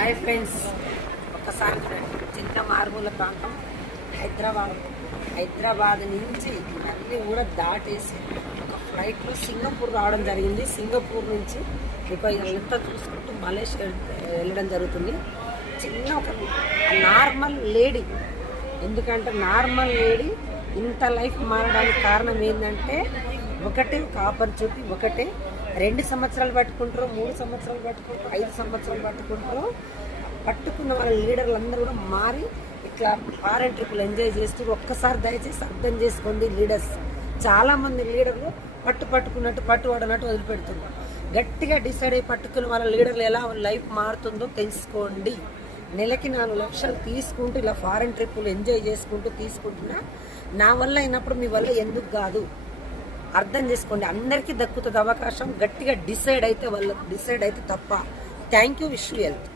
Hi friends, ఒక్కసారి చూడండి. చిన్న మారుమూల ప్రాంతం హైదరాబాద్ నుంచి ఇవన్నీ కూడా దాటేసి ఒక ఫ్లైట్లో సింగపూర్ రావడం జరిగింది. సింగపూర్ నుంచి మీకు ఇదంతా చూసుకుంటూ మలేషియా వెళ్ళడం జరుగుతుంది. చిన్న ఒక నార్మల్ లేడీ, ఎందుకంటే నార్మల్ లేడీ ఇంత లైఫ్ మారడానికి కారణం ఏంటంటే ఒకటే ఒక ఆపర్చునిటీ, ఒకటే 2 సంవత్సరాలు పట్టుకుంటారు, 3 సంవత్సరాలు పట్టుకుంటారు, 5 సంవత్సరాలు పట్టుకుంటారు. పట్టుకున్న వాళ్ళ లీడర్లు అందరూ కూడా మారి ఇట్లా ఫారెన్ ట్రిప్పులు ఎంజాయ్ చేస్తూ ఒక్కసారి దయచేసి అర్థం చేసుకోండి. లీడర్స్ చాలామంది లీడర్లు పట్టుకున్నట్టు పట్టుబడినట్టు వదిలిపెడుతున్నారు. గట్టిగా డిసైడ్ అయ్యి పట్టుకున్న వాళ్ళ లీడర్లు ఎలా లైఫ్ మారుతుందో తెలుసుకోండి. నెలకి 4 లక్షలు తీసుకుంటూ ఇలా ఫారెన్ ట్రిప్పులు ఎంజాయ్ చేసుకుంటూ తీసుకుంటున్నా. నా వల్ల అయినప్పుడు మీ వల్ల ఎందుకు కాదు అర్థం చేసుకోండి. అందరికీ దక్కుతుంది అవకాశం. గట్టిగా డిసైడ్ అయితే తప్ప. Thank you. Wish you health.